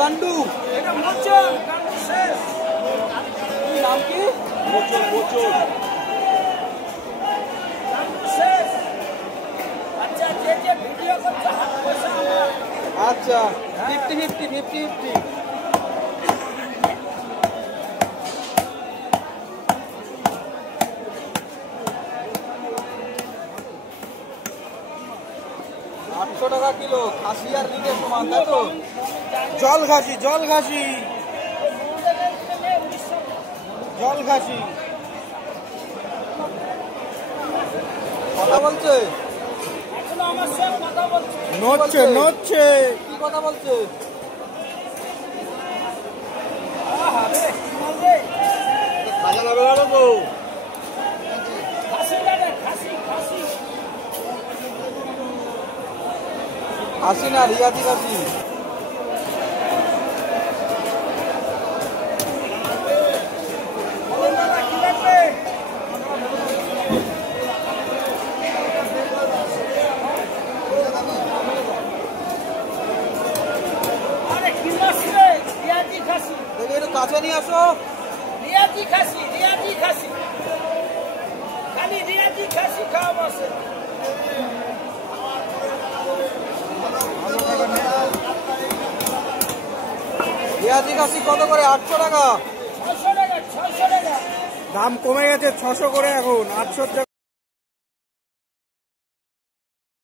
গান্ডু এটা মোচন গান্ডু শেষ। কি নাম কি? মোচন মোচন গান্ডু শেষ। আচ্ছা যে যে ভিডিও করছে হাত পয়সা আমার। আচ্ছা 50-50 800 টাকা কিলো খাসি আর রিটের সমান তাই তো? জল ঘাসি জল ঘাসি জল ঘাসি কথা বলছে এখনো আমার সঙ্গে কথা বলছে। নড়ছে নড়ছে কি কথা বলছে? আরে কি বলবে? খাজা লাগবে না তো খাসি লাগে খাসি খাসি। খাসি না রিয়াজি খাসি বলুন দাদা কি লাগবে? আরে কি মাছ রে? রিয়াজি খাসি। দেখে একটু কাছে নিয়ে আসো। রিয়াজি খাসি রিয়াজি খাসি। খালি রিয়াজি খাসি খাওয়া বসে। রিয়াজি খাসি কত করে? 800 টাকা। 600 টাকা 600 টাকা। দাম কমে গেছে 600 করে এখন 800 টাকা।